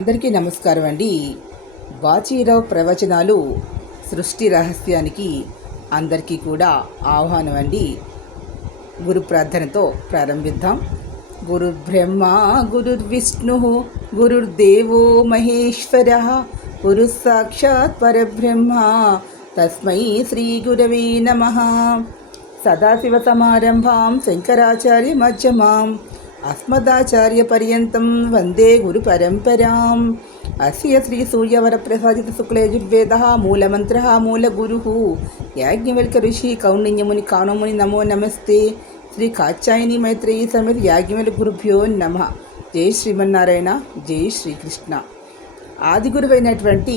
అందరికీ నమస్కారం అండి. బాచీరావు ప్రవచనాలు సృష్టి రహస్యానికి అందరికీ కూడా ఆహ్వానం అండి. గురు ప్రార్థనతో ప్రారంభిద్దాం. గురు బ్రహ్మ గురుర్విష్ణు గురుర్దేవో మహేశ్వర గురు సాక్షాత్ పరబ్రహ్మ తస్మై శ్రీ గురవే నమ. సదాశివసమారంభాం శంకరాచార్య మధ్యమాం. అస్మదాచార్యపర్యంతం వందే గురుపరంపరాం అస్య శ్రీ సూర్యవరప్రసాదిత శుక్లయజుర్వేద మూలమంత్ర మూలగురు యాజ్ఞవల్క ఋషి కౌండిన్యముని కానముని నమో నమస్తే శ్రీ కాచాయని మైత్రేయీ సమేత యాజ్ఞవల్క గురుభ్యో నమ జై శ్రీమన్నారాయణ జై శ్రీకృష్ణ ఆదిగురువైనటువంటి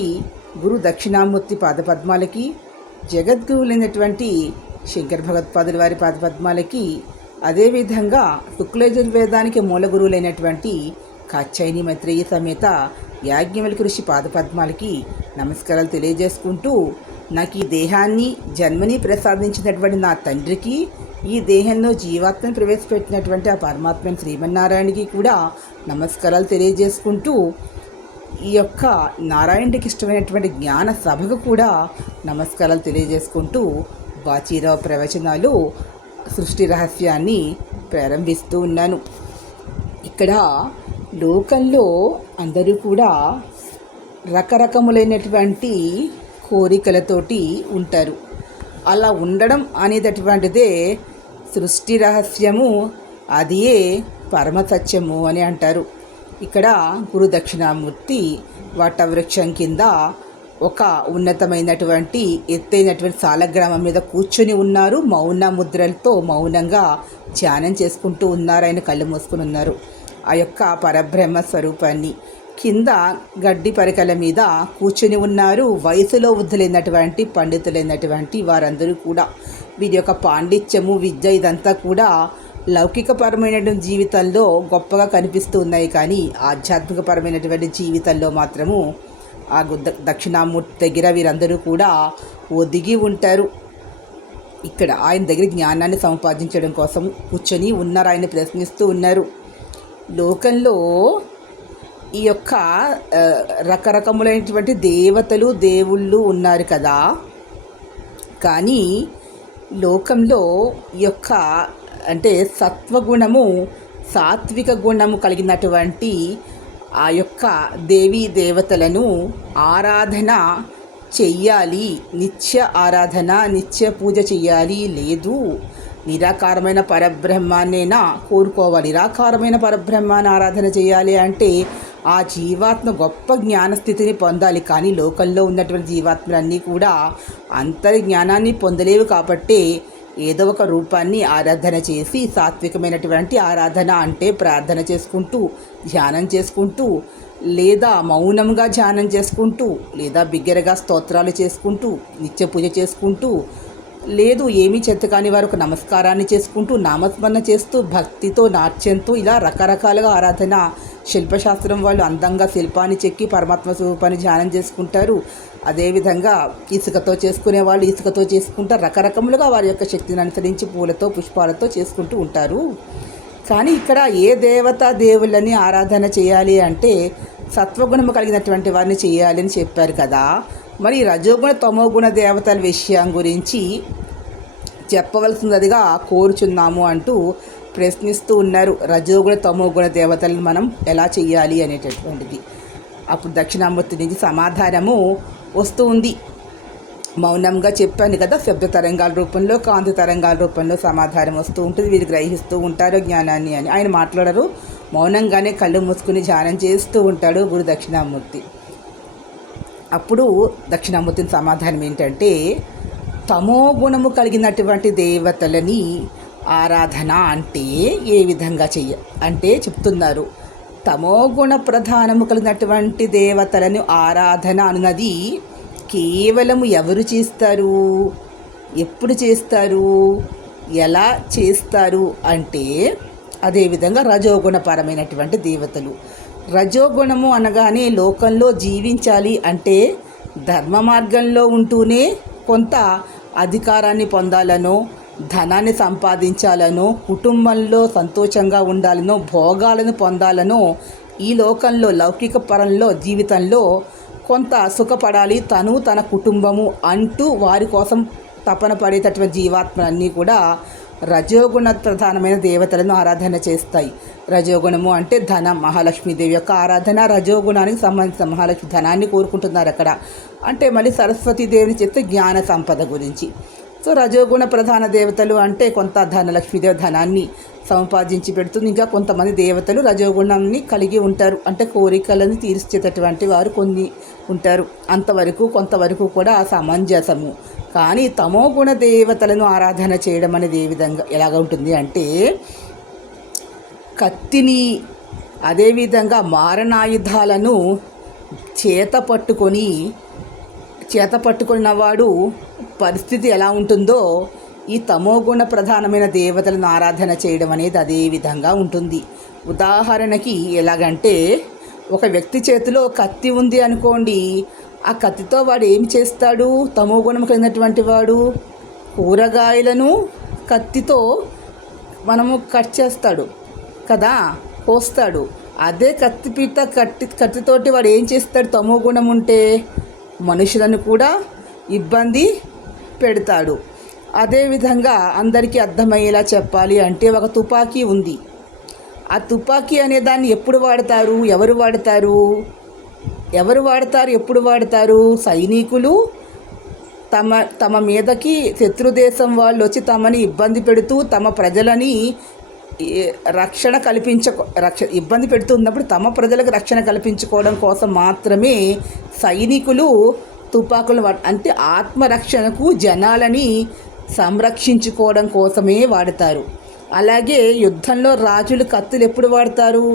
గురు దక్షిణామూర్తి పాదపద్మాలకి జగద్గురువులైనటువంటి శంకర్ భగవత్పాదుల వారి పాదపద్మాలకి అదేవిధంగా శుక్లయజుర్వేదానికి మూల గురువులైనటువంటి కాచ్చైని మైత్రేయ సమేత యాజ్ఞవల్కి ఋషి పాదపద్మాలకి నమస్కారాలు తెలియజేసుకుంటూ నాకు ఈ దేహాన్ని జన్మని ప్రసాదించినటువంటి నా తండ్రికి ఈ దేహంలో జీవాత్మను ప్రవేశపెట్టినటువంటి ఆ పరమాత్మ శ్రీమన్నారాయణకి కూడా నమస్కారాలు తెలియజేసుకుంటూ ఈ యొక్క నారాయణుడికి ఇష్టమైనటువంటి జ్ఞాన సభకు కూడా నమస్కారాలు తెలియజేసుకుంటూ బాచీరావు ప్రవచనాలు సృష్టి రహస్యాన్ని ప్రారంభిస్తూ ఉన్నాను. ఇక్కడ లోకంలో అందరూ కూడా రకరకములైనటువంటి కోరికలతోటి ఉంటారు. అలా ఉండడం అనేటటువంటిదే సృష్టి రహస్యము అదియే పరమసత్యము అని అంటారు. ఇక్కడ గురు దక్షిణామూర్తి వటవృక్షం కింద ఒక ఉన్నతమైనటువంటి ఎత్తైనటువంటి సాలగ్రామం మీద కూర్చొని ఉన్నారు. మౌన ముద్రలతో మౌనంగా ధ్యానం చేసుకుంటూ ఉన్నారు. ఆయన కళ్ళు మూసుకుని ఉన్నారు. ఆ యొక్క పరబ్రహ్మ స్వరూపాన్ని. కింద గడ్డి పరికల మీద కూర్చొని ఉన్నారు. వయసులో వృద్ధులైనటువంటి పండితులైనటువంటి వారందరూ కూడా. వీరి యొక్క పాండిత్యము విద్య ఇదంతా కూడా లౌకికపరమైనటువంటి జీవితంలో గొప్పగా కనిపిస్తూ ఉన్నాయి. కానీ ఆధ్యాత్మికపరమైనటువంటి జీవితంలో మాత్రము ఆ దక్షిణామూర్తి దగ్గర వీరందరూ కూడా ఒదిగి ఉంటారు. ఇక్కడ ఆయన దగ్గర జ్ఞానాన్ని సంపాదించడం కోసం కూర్చొని ఉన్నారు. ఆయన ప్రశ్నిస్తూ ఉన్నారు. లోకంలో ఈ యొక్క రకరకములైనటువంటి దేవతలు దేవుళ్ళు ఉన్నారు కదా. కానీ లోకంలో ఈ యొక్క అంటే సత్వగుణము సాత్విక గుణము కలిగినటువంటి ఆ యొక్క దేవీ దేవతలను ఆరాధన చెయ్యాలి. నిత్య ఆరాధన నిత్య పూజ చెయ్యాలి. లేదు నిరాకారమైన పరబ్రహ్మాన్నేనా కోరుకోవాలి. నిరాకారమైన పరబ్రహ్మాన్ని ఆరాధన చేయాలి అంటే ఆ జీవాత్మ గొప్ప జ్ఞానస్థితిని పొందాలి. కానీ లోకంలో ఉన్నటువంటి జీవాత్మలన్నీ కూడా అంతరి జ్ఞానాన్ని పొందలేవు కాబట్టి ఏదో ఒక రూపాన్ని ఆరాధన చేసి సాత్వికమైనటువంటి ఆరాధన అంటే ప్రార్థన చేసుకుంటూ ధ్యానం చేసుకుంటూ లేదా మౌనంగా ధ్యానం చేసుకుంటూ లేదా బిగ్గరగా స్తోత్రాలు చేసుకుంటూ నిత్య పూజ చేసుకుంటూ లేదు ఏమీ చెత్త కాని వారు ఒక నమస్కారాన్ని చేసుకుంటూ నామస్మరణ చేస్తూ భక్తితో నాట్యంతో ఇలా రకరకాలుగా ఆరాధన శిల్పశాస్త్రం వాళ్ళు అందంగా శిల్పాన్ని చెక్కి పరమాత్మ స్వరూపాన్ని ధ్యానం చేసుకుంటారు. అదేవిధంగా ఇసుకతో చేసుకునే వాళ్ళు ఇసుకతో చేసుకుంటారు. రకరకములుగా వారి యొక్క శక్తిని అనుసరించి పూలతో పుష్పాలతో చేసుకుంటూ ఉంటారు. కానీ ఇక్కడ ఏ దేవత దేవుళ్ళని ఆరాధన చేయాలి అంటే సత్వగుణము కలిగినటువంటి వారిని చేయాలి అని చెప్పారు కదా. మరి రజోగుణ తమోగుణ దేవతల విషయం గురించి చెప్పవలసినదిగా కోరుచున్నాము అంటూ ప్రశ్నిస్తూ ఉన్నారు. రజోగుణ తమోగుణ దేవతలను మనం ఎలా చేయాలి అనేటటువంటిది. అప్పుడు దక్షిణామూర్తి నుంచి సమాధానము వస్తూ ఉంది. మౌనంగా చెప్పాను కదా శబ్ద తరంగాల రూపంలో కాంతి తరంగాల రూపంలో సమాధానం వస్తూ ఉంటుంది. వీరు గ్రహిస్తూ ఉంటారు జ్ఞానాన్ని అని. ఆయన మాట్లాడరు. మౌనంగానే కళ్ళు మూసుకుని ధ్యానం చేస్తూ ఉంటాడు గురు దక్షిణామూర్తి. అప్పుడు దక్షిణామూర్తిని సమాధానం ఏంటంటే తమో గుణము కలిగినటువంటి దేవతలని ఆరాధన అంటే ఏ విధంగా చెయ్య అంటే చెప్తున్నారు. తమోగుణ ప్రధానము కలిగినటువంటి దేవతలను ఆరాధన అన్నది కేవలము ఎవరు చేస్తారు? ఎప్పుడు చేస్తారు? ఎలా చేస్తారు? అంటే అదేవిధంగా రజోగుణపరమైనటువంటి దేవతలు. రజోగుణము అనగానే లోకంలో జీవించాలి అంటే ధర్మ మార్గంలో ఉంటూనే కొంత అధికారాన్ని పొందాలనో ధనాన్ని సంపాదించాలనో కుటుంబంలో సంతోషంగా ఉండాలనో భోగాలను పొందాలనో ఈ లోకంలో లౌకిక పరంలో జీవితంలో కొంత సుఖపడాలి. తను తన కుటుంబము అంటూ వారి కోసం తపన పడేటటువంటి జీవాత్మలన్నీ కూడా రజోగుణ ప్రధానమైన దేవతలను ఆరాధన చేస్తాయి. రజోగుణము అంటే ధనం మహాలక్ష్మీదేవి యొక్క ఆరాధన. రజోగుణానికి సంబంధించిన మహాలక్ష్మి ధనాన్ని కోరుకుంటున్నారు అక్కడ. అంటే మళ్ళీ సరస్వతీదేవిని చెప్తే జ్ఞాన సంపద గురించి. సో రజోగుణ ప్రధాన దేవతలు అంటే కొంత ధనలక్ష్మీదేవి ధనాన్ని సంపాదించి పెడుతుంది. ఇంకా కొంతమంది దేవతలు రజోగుణాన్ని కలిగి ఉంటారు. అంటే కోరికలను తీర్చేటటువంటి వారు కొన్ని ఉంటారు. అంతవరకు కొంతవరకు కూడా సమంజసము. కానీ తమో గుణ దేవతలను ఆరాధన చేయడం అనేది ఏ విధంగా ఎలాగ ఉంటుంది అంటే కత్తిని అదేవిధంగా మారణాయుధాలను చేత పట్టుకొని చేత పట్టుకున్నవాడు పరిస్థితి ఎలా ఉంటుందో ఈ తమోగుణ ప్రధానమైన దేవతలను ఆరాధన చేయడం అనేది అదే విధంగా ఉంటుంది. ఉదాహరణకి ఎలాగంటే ఒక వ్యక్తి చేతిలో కత్తి ఉంది అనుకోండి ఆ కత్తితో వాడు ఏమి చేస్తాడు? తమోగుణం కలిగినటువంటి వాడు కూరగాయలను కత్తితో మనము కట్ చేస్తాడు కదా కోస్తాడు. అదే కత్తి పీట కత్తి కత్తితోటి వాడు ఏం చేస్తాడు? తమో గుణం ఉంటే మనుషులను కూడా ఇబ్బంది పెడతాడు. అదేవిధంగా అందరికీ అర్థమయ్యేలా చెప్పాలి అంటే ఒక తుపాకీ ఉంది. ఆ తుపాకీ అనే దాన్ని ఎప్పుడు వాడతారు? ఎవరు వాడతారు? ఎవరు వాడతారు? ఎప్పుడు వాడతారు? సైనికులు తమ తమ మీదకి శత్రుదేశం వాళ్ళు వచ్చి తమని ఇబ్బంది పెడుతూ తమ ప్రజలని రక్షణ కల్పించ రక్ష ఇబ్బంది పెడుతున్నప్పుడు తమ ప్రజలకు రక్షణ కల్పించుకోవడం కోసం మాత్రమే సైనికులు తుపాకులు అంటే ఆత్మరక్షణకు జనాలని సంరక్షించుకోవడం కోసమే వాడతారు. అలాగే యుద్ధంలో రాజులు కత్తులు ఎప్పుడు వాడతారు?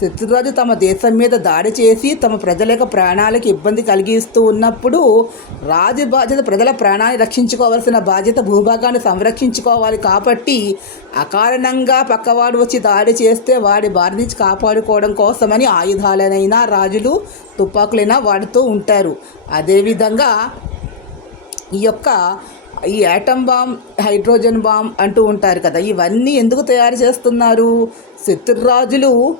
శత్రురాజు తమ దేశం మీద దాడి చేసి తమ ప్రజల యొక్క ప్రాణాలకు ఇబ్బంది కలిగిస్తూ ఉన్నప్పుడు రాజు బాధ్యత ప్రజల ప్రాణాన్ని రక్షించుకోవాల్సిన బాధ్యత భూభాగాన్ని సంరక్షించుకోవాలి కాబట్టి అకారణంగా పక్కవాడు వచ్చి దాడి చేస్తే వాడి బారి నుంచి కాపాడుకోవడం కోసమని ఆయుధాలనైనా రాజులు తుపాకులైనా వాడుతూ ఉంటారు. అదేవిధంగా ఈ యొక్క ఈ యాటమ్ బాంబ్ హైడ్రోజన్ బాంబ్ అంటూ ఉంటారు కదా. ఇవన్నీ ఎందుకు తయారు చేస్తున్నారు? శత్రురాజులు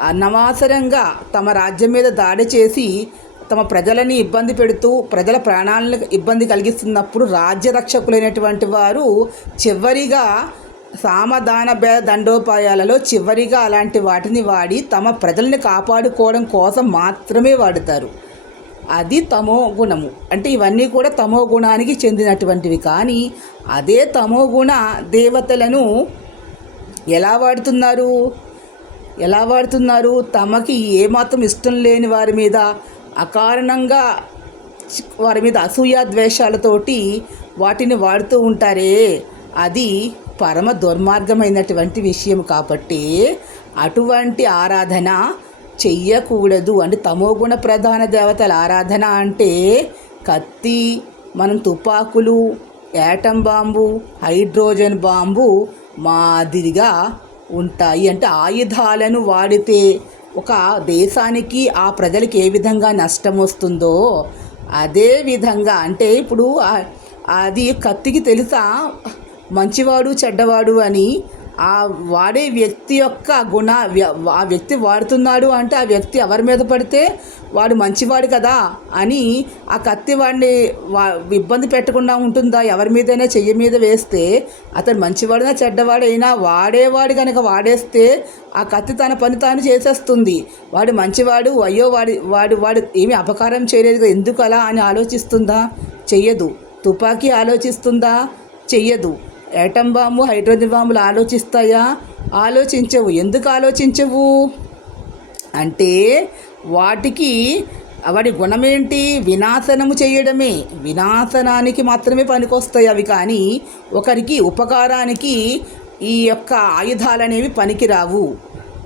అనవసరంగా తమ రాజ్యం మీద దాడి చేసి తమ ప్రజలని ఇబ్బంది పెడుతూ ప్రజల ప్రాణాలను ఇబ్బంది కలిగిస్తున్నప్పుడు రాజ్య రక్షకులైనటువంటి వారు చివరిగా సామధాన భేద దండోపాయాలలో చివరిగా అలాంటి వాటిని వాడి తమ ప్రజల్ని కాపాడుకోవడం కోసం మాత్రమే వాడుతారు. అది తమో గుణము. అంటే ఇవన్నీ కూడా తమో గుణానికి చెందినటువంటివి. కానీ అదే తమో గుణ దేవతలను ఎలా వాడుతున్నారు? ఎలా వాడుతున్నారు? తమకి ఏమాత్రం ఇష్టం లేని వారి మీద అకారణంగా వారి మీద అసూయ ద్వేషాలతోటి వాటిని వాడుతూ ఉంటారే. అది పరమ దుర్మార్గమైనటువంటి విషయం కాబట్టి అటువంటి ఆరాధన చెయ్యకూడదు అంటే తమోగుణ ప్రధాన దేవతల ఆరాధన అంటే కత్తి మనం తుపాకులు యాటం బాంబు హైడ్రోజన్ బాంబు మాదిరిగా ఉంటాయి. అంటే ఆయుధాలను వాడితే ఒక దేశానికి ఆ ప్రజలకి ఏ విధంగా నష్టం వస్తుందో అదే విధంగా అంటే ఇప్పుడు అది కత్తికి తెలుసా? మంచివాడు చెడ్డవాడు అని ఆ వాడే వ్యక్తి యొక్క గుణ వ్య- ఆ వ్యక్తి వాడుతున్నాడు అంటే ఆ వ్యక్తి ఎవరి మీద పడితే వాడు మంచివాడు కదా అని ఆ కత్తి వాడిని వా ఇబ్బంది పెట్టకుండా ఉంటుందా? ఎవరి మీదైనా చెయ్యి మీద వేస్తే అతను మంచివాడైనా చెడ్డవాడైనా వాడేవాడు కనుక వాడేస్తే ఆ కత్తి తన పని తాను చేసేస్తుంది. వాడు మంచివాడు అయ్యో వాడి వాడు వాడు ఏమి అపకారం చేయలేదు ఎందుకు అలా అని ఆలోచిస్తుందా? చెయ్యదు. తుపాకీ ఆలోచిస్తుందా? చెయ్యదు. ఏటం బాంబు హైడ్రోజన్ బాంబులు ఆలోచిస్తాయా? ఆలోచించవు. ఎందుకు ఆలోచించవు? అంటే వాటికి వాటి గుణమేంటి? వినాశనము చేయడమే. వినాశనానికి మాత్రమే పనికొస్తాయి అవి కానీ ఒకరికి ఉపకారానికి ఈ యొక్క ఆయుధాలు అనేవి పనికిరావు.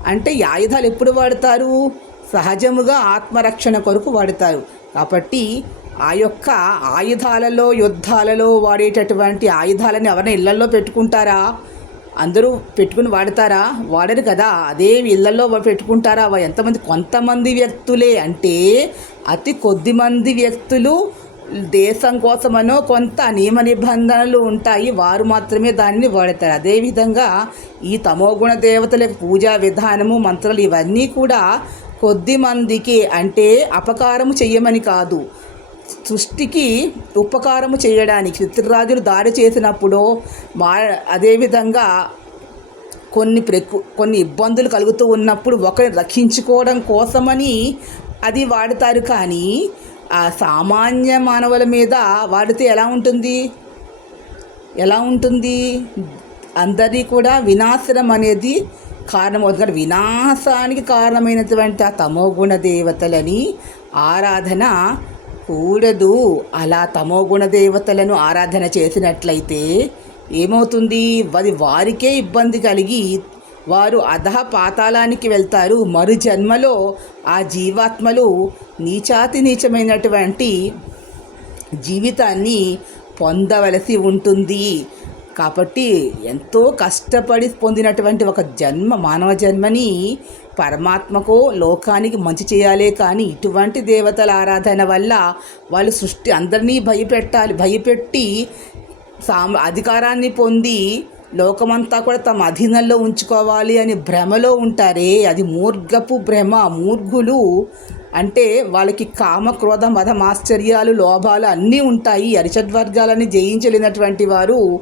అంటే ఈ ఆయుధాలు ఎప్పుడు వాడతారు? సహజముగా ఆత్మరక్షణ కొరకు వాడతారు. కాబట్టి ఆ యొక్క ఆయుధాలలో యుద్ధాలలో వాడేటటువంటి ఆయుధాలని ఎవరైనా ఇళ్ళలో పెట్టుకుంటారా? అందరూ పెట్టుకుని వాడతారా? వాడరు కదా. అదే ఇళ్ళలో పెట్టుకుంటారా? ఎంతమంది కొంతమంది వ్యక్తులే అంటే అతి కొద్ది మంది వ్యక్తులు దేశం కోసమనో కొంత నియమ నిబంధనలు ఉంటాయి. వారు మాత్రమే దానిని వాడతారు. అదేవిధంగా ఈ తమోగుణ దేవతల పూజా విధానము మంత్రాలు ఇవన్నీ కూడా కొద్ది మందికి అంటే అపకారము చెయ్యమని కాదు. సృష్టికి ఉపకారము చేయడానికి చిత్రరాజులు దాడి చేసినప్పుడు మా అదేవిధంగా కొన్ని ప్రకృ కొన్ని ఇబ్బందులు కలుగుతూ ఉన్నప్పుడు ఒకరిని రక్షించుకోవడం కోసమని అది వాడతారు కానీ ఆ సామాన్య మానవుల మీద వాడితే ఎలా ఉంటుంది? ఎలా ఉంటుంది? అందరి కూడా వినాశనం అనేది కారణమవుతుంది వినాశానికి కారణమైనటువంటి ఆ తమోగుణ దేవతలని ఆరాధన కూడదు. అలా తమోగుణ దేవతలను ఆరాధన చేసినట్లయితే ఏమవుతుంది? అది వారికే ఇబ్బంది కలిగి వారు అధహ పాతాళానికి వెళ్తారు. మరు జన్మలో ఆ జీవాత్మలు నీచాతి నీచమైనటువంటి జీవితాన్ని పొందవలసి ఉంటుంది. కాబట్టి ఎంతో కష్టపడి పొందినటువంటి ఒక జన్మ మానవ జన్మని పరమాత్మకో లోకానికి మంచి చేయాలే కానీ ఇటువంటి దేవతల ఆరాధన వల్ల వాళ్ళు సృష్టి అందరినీ భయపెట్టాలి భయపెట్టి సామ అధికారాన్ని పొంది లోకమంతా కూడా తమ అధీనంలో ఉంచుకోవాలి అని భ్రమలో ఉంటారే. అది మూర్ఘపు భ్రమ మూర్ఘులు. అంటే వాళ్ళకి కామ క్రోధ మధమాశ్చర్యాలు లోభాలు అన్నీ ఉంటాయి. అరిషడ్వర్గాలని జయించలేనటువంటి వారు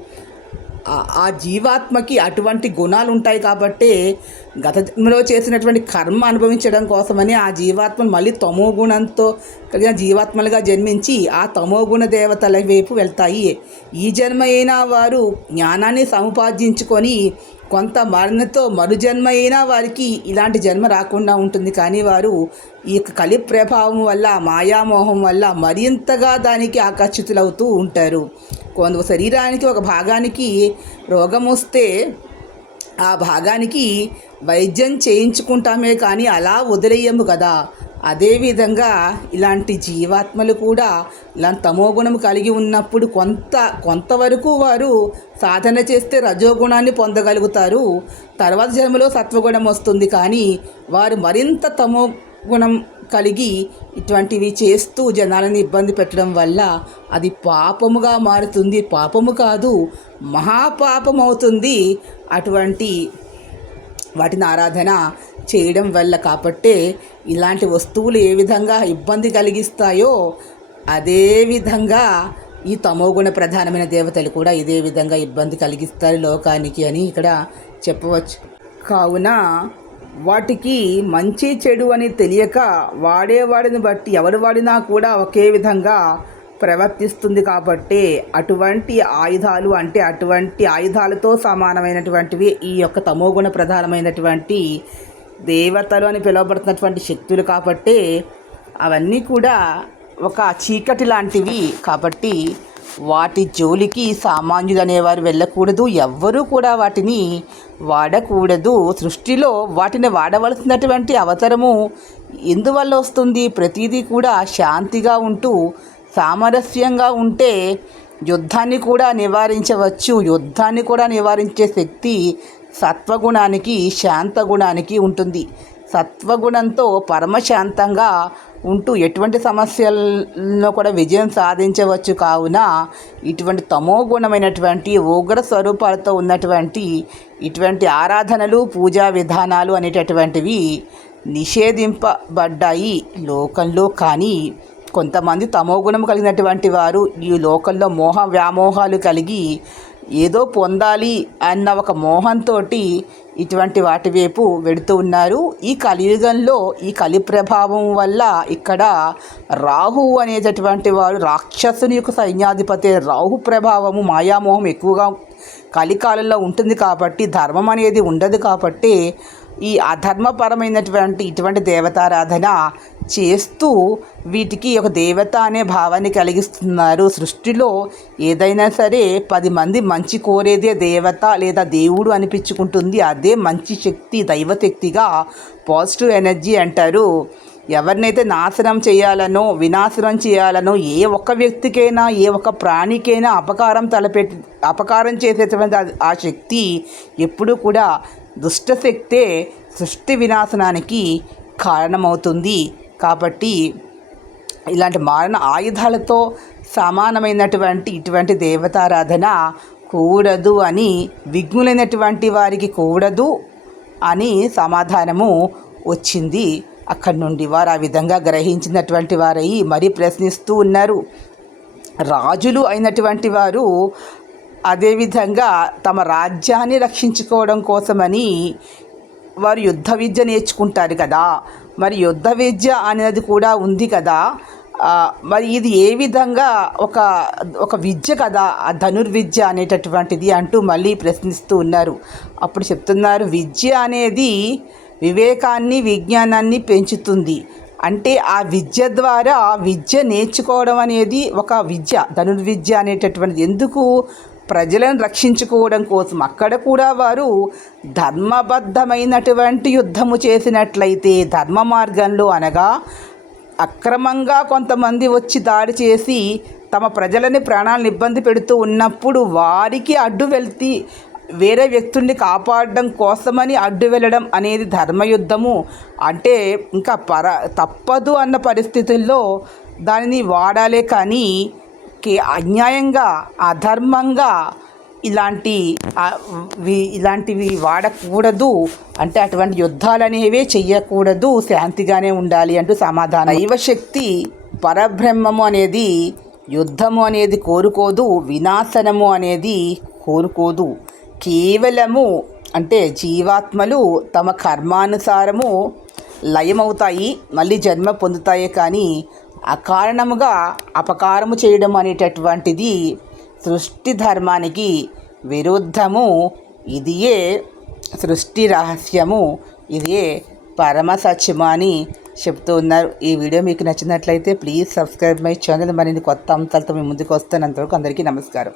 ఆ జీవాత్మకి అటువంటి గుణాలు ఉంటాయి కాబట్టే గత జన్మలో చేసినటువంటి కర్మ అనుభవించడం కోసమని ఆ జీవాత్మను మళ్ళీ తమో గుణంతో కలిగిన జీవాత్మలుగా జన్మించి ఆ తమో గుణ దేవతల వైపు వెళ్తాయి. ఈ జన్మ అయినా వారు జ్ఞానాన్ని సముపార్జించుకొని కొంత మరణతో మరుజన్మ అయినా వారికి ఇలాంటి జన్మ రాకుండా ఉంటుంది. కానీ వారు ఈ యొక్క కలి ప్రభావం వల్ల మాయామోహం వల్ల మరింతగా దానికి ఆకర్షితులవుతూ ఉంటారు. కొంత శరీరానికి ఒక భాగానికి రోగం వస్తే ఆ భాగానికి వైద్యం చేయించుకుంటామే కానీ అలా వదిలేయము కదా. అదేవిధంగా ఇలాంటి జీవాత్మలు కూడా ఇలాంటి తమోగుణం కలిగి ఉన్నప్పుడు కొంత కొంతవరకు వారు సాధన చేస్తే రజోగుణాన్ని పొందగలుగుతారు. తర్వాత జన్మలో సత్వగుణం వస్తుంది కానీ వారు మరింత తమో గుణం కలిగి ఇటువంటివి చేస్తూ జనాలను ఇబ్బంది పెట్టడం వల్ల అది పాపముగా మారుతుంది. పాపము కాదు మహాపాపం అవుతుంది అటువంటి వాటిని ఆరాధన చేయడం వల్ల కాబట్టే ఇలాంటి వస్తువులు ఏ విధంగా ఇబ్బంది కలిగిస్తాయో అదే విధంగా ఈ తమోగుణ ప్రధానమైన దేవతలు కూడా ఇదే విధంగా ఇబ్బంది కలిగిస్తారు లోకానికి అని ఇక్కడ చెప్పవచ్చు. కావున వాటికి మంచి చెడు అని తెలియక వాడేవాడిని బట్టి ఎవరు వాడినా కూడా ఒకే విధంగా ప్రవర్తిస్తుంది కాబట్టి అటువంటి ఆయుధాలు అంటే అటువంటి ఆయుధాలతో సమానమైనటువంటివి ఈ యొక్క తమోగుణ ప్రధానమైనటువంటి దేవతలు అని పిలువబడుతున్నటువంటి శక్తులు కాబట్టి అవన్నీ కూడా ఒక చీకటి లాంటివి కాబట్టి వాటి జోలికి సామాన్యులు అనేవారు వెళ్ళకూడదు ఎవ్వరూ కూడా వాటిని వాడకూడదు. సృష్టిలో వాటిని వాడవలసినటువంటి అవసరము ఎందువల్ల వస్తుంది? ప్రతిదీ కూడా శాంతిగా ఉంటూ సామరస్యంగా ఉంటే యుద్ధాన్ని కూడా నివారించవచ్చు. యుద్ధాన్ని కూడా నివారించే శక్తి సత్వగుణానికి శాంతగుణానికి ఉంటుంది. సత్వగుణంతో పరమశాంతంగా ఉంటూ ఎటువంటి సమస్యల్లో కూడా విజయం సాధించవచ్చు కావున ఇటువంటి తమో గుణమైనటువంటి ఉగ్ర స్వరూపాలతో ఉన్నటువంటి ఇటువంటి ఆరాధనలు పూజా విధానాలు అనేటటువంటివి నిషేధింపబడ్డాయి లోకంలో. కానీ కొంతమంది తమోగుణం కలిగినటువంటి వారు ఈ లోకంలో మోహ వ్యామోహాలు కలిగి ఏదో పొందాలి అన్న ఒక మోహంతో ఇటువంటి వాటి వైపు వెడుతూ ఉన్నారు. ఈ కలియుగంలో ఈ కలి ప్రభావం వల్ల ఇక్కడ రాహు అనేటటువంటి వారు రాక్షసుని యొక్క సైన్యాధిపతి రాహు ప్రభావము మాయామోహం ఎక్కువగా కలికాలంలో ఉంటుంది కాబట్టి ధర్మం అనేది ఉండదు కాబట్టి ఈ అధర్మపరమైనటువంటి ఇటువంటి దేవతారాధన చేస్తూ వీటికి ఒక దేవత అనే భావాన్ని కలిగిస్తున్నారు. సృష్టిలో ఏదైనా సరే పది మంది మంచి కోరేదే దేవత లేదా దేవుడు అనిపించుకుంటుంది. అదే మంచి శక్తి దైవశక్తిగా పాజిటివ్ ఎనర్జీ అంటారు. ఎవరినైతే నాశనం చేయాలనో వినాశనం చేయాలనో ఏ ఒక్క వ్యక్తికైనా ఏ ఒక్క ప్రాణికైనా అపకారం తలపెట్టి అపకారం చేసేటువంటి ఆ- ఆ శక్తి ఎప్పుడూ కూడా దుష్టశక్తే సృష్టి వినాశనానికి కారణమవుతుంది. కాబట్టి ఇలాంటి మారణ ఆయుధాలతో సమానమైనటువంటి ఇటువంటి దేవతారాధన కూడదు అని విఘ్నులైనటువంటి వారికి కూడదు అని సమాధానము వచ్చింది. అక్కడి నుండి వారు ఆ విధంగా గ్రహించినటువంటి వారై మరీ ప్రశ్నిస్తూ ఉన్నారు. రాజులు అయినటువంటి వారు అదేవిధంగా తమ రాజ్యాన్ని రక్షించుకోవడం కోసమని వారు యుద్ధ విద్య నేర్చుకుంటారు కదా. మరి యుద్ధ విద్య అనేది కూడా ఉంది కదా. మరి ఇది ఏ విధంగా ఒక ఒక విద్య కదా ఆ ధనుర్విద్య అనేటటువంటిది అంటూ మళ్ళీ ప్రశ్నిస్తూ ఉన్నారు. అప్పుడు చెప్తున్నారు విద్య అనేది వివేకాన్ని విజ్ఞానాన్ని పెంచుతుంది. అంటే ఆ విద్య ద్వారా విద్య నేర్చుకోవడం అనేది ఒక విద్య ధనుర్విద్య అనేటటువంటిది. ఎందుకు ప్రజలను రక్షించుకోవడం కోసం అక్కడ కూడా వారు ధర్మబద్ధమైనటువంటి యుద్ధము చేసినట్లయితే ధర్మ మార్గంలో అనగా అక్రమంగా కొంతమంది వచ్చి దాడి చేసి తమ ప్రజలని ప్రాణాలను ఇబ్బంది పెడుతూ ఉన్నప్పుడు వారికి అడ్డు వెళ్తి వేరే వ్యక్తుల్ని కాపాడడం కోసమని అడ్డు వెళ్ళడం అనేది ధర్మయుద్ధము. అంటే ఇంకా పర తప్పదు అన్న పరిస్థితుల్లో దానిని వాడాలే కానీ కి అన్యాయంగా అధర్మంగా ఇలాంటి ఇలాంటివి వాడకూడదు. అంటే అటువంటి యుద్ధాలు అనేవే చెయ్యకూడదు. శాంతిగానే ఉండాలి అంటూ సమాధానం. దైవశక్తి పరబ్రహ్మము అనేది యుద్ధము అనేది కోరుకోదు. వినాశనము అనేది కోరుకోదు. కేవలము అంటే జీవాత్మలు తమ కర్మానుసారము లయమవుతాయి. మళ్ళీ జన్మ పొందుతాయి కానీ అకారణముగా అపకారము చేయడం అనేటటువంటిది సృష్టి ధర్మానికి విరుద్ధము. ఇదియే సృష్టి రహస్యము. ఇదే పరమ సత్యము అని చెప్తూ ఉన్నారు ఈ వీడియో మీకు నచ్చినట్లయితే ప్లీజ్ సబ్స్క్రైబ్ మై ఛానల్. మరిన్ని కొత్త అంశాలతో మీ ముందుకు వస్తాను అంతవరకు అందరికీ నమస్కారం.